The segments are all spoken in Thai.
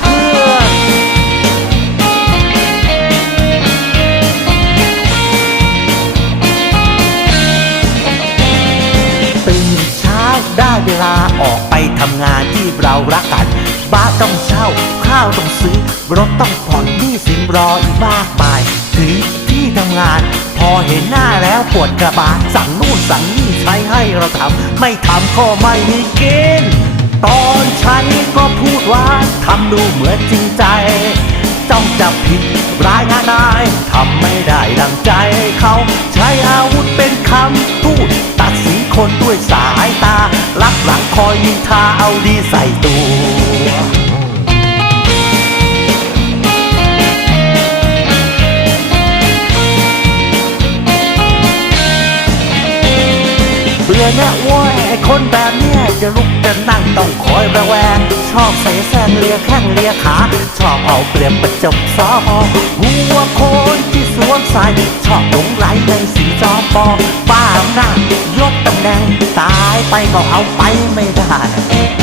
เพื่อนตื่นเช้าได้เวลาออกไปทำงานที่เรารักกัน บ้านต้องเช่า ข้าวต้องซื้อ รถต้องผ่อนหนี้สินรออีกมากมาย ถึงที่ทำงาน พอเห็นหน้าแล้วปวดกระบาลสั่งนู่นสั่งนี่ใช้ให้เราทำไม่ทำก็ไม่มีกิน ตอนใช้ก็พูดว่าทำดูเหมือนจริงใจ จ้องจับผิดรายงานนายทำไม่ได้ดังใจเขา ใช้อาวุธเป็นคำพูด ตัดสินคนด้วยสายตารับหลังคอยนินทาเอาดีใส่ตัวเบื่อเนี่ยโว้ยไอ้คนแบบ จะลุกจะนั่งต้องคอยระแวง ชอบใส่แซงเลียแข้งเลียขา ชอบเอาเปรียบประจบซอพอหัวโคนที่สวมใส่ชอบหลงไหลในสีจอปอป้าหน้ายศตำแหน่งตายไปก็เอาไปไม่ได้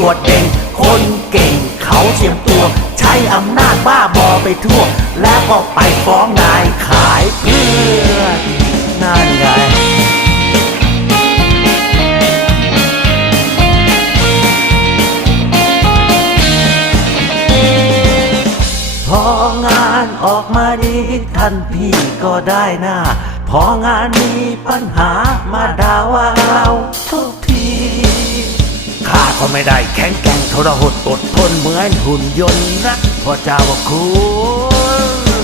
อวดเด่งคนเก่งเขาเจียมตัว ใช้อำนาจบ้าบอไปทั่ว แล้วก็ไปฟ้องนายขายเพื่อนนั่นไงพองานออกมาดีท่านพี่ก็ได้หน้า พองานมีปัญหา ไม่ได้แข็งแกร่งทรหดอดทนเหมือนหุ่นยนต์นะพระเจ้าคุณ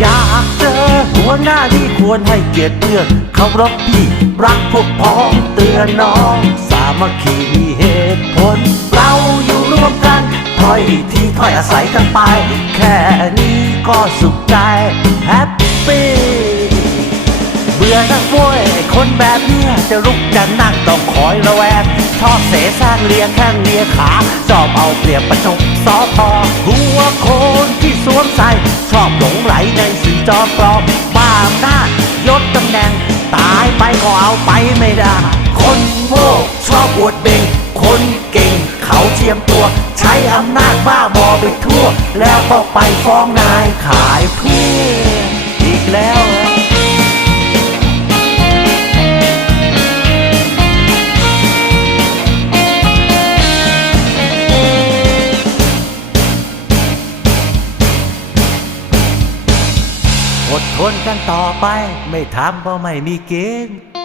อยากเจอหัวหน้าที่ควรให้เกียรติเพื่อนเคารพพี่ รักพวกพ้องเตือนน้อง สามัคคีมีเหตุผล เราอยู่ร่วมกันถ้อยที่ถ้อยอาศัยกันไป แค่นี้ ก็สุขใจแฮปปี้เบื่อนักมวยคนแบบเนี้ยจะลุกจะนั่งต้องคอยระแวงชอบเสแสร้งเลียแข้งเลียขาชอบเอาเปรียบประจบซอพอหัวโคนที่สวมใส่ชอบหลงไหลในสีจอปลอมบ้าอำนาจยศตำแหน่ง ตายไปก็เอาไปไม่ได้ คนโง่ชอบอวดเบ่งคนเก่งเขาเทียมตัว ใช้อำนาจบ้าบ ไปทั่ว แล้วก็ไปฟ้องนายขายเพื่อนอีกแล้วอดทนกันต่อไป ไม่ทำก็ไม่มีเกิน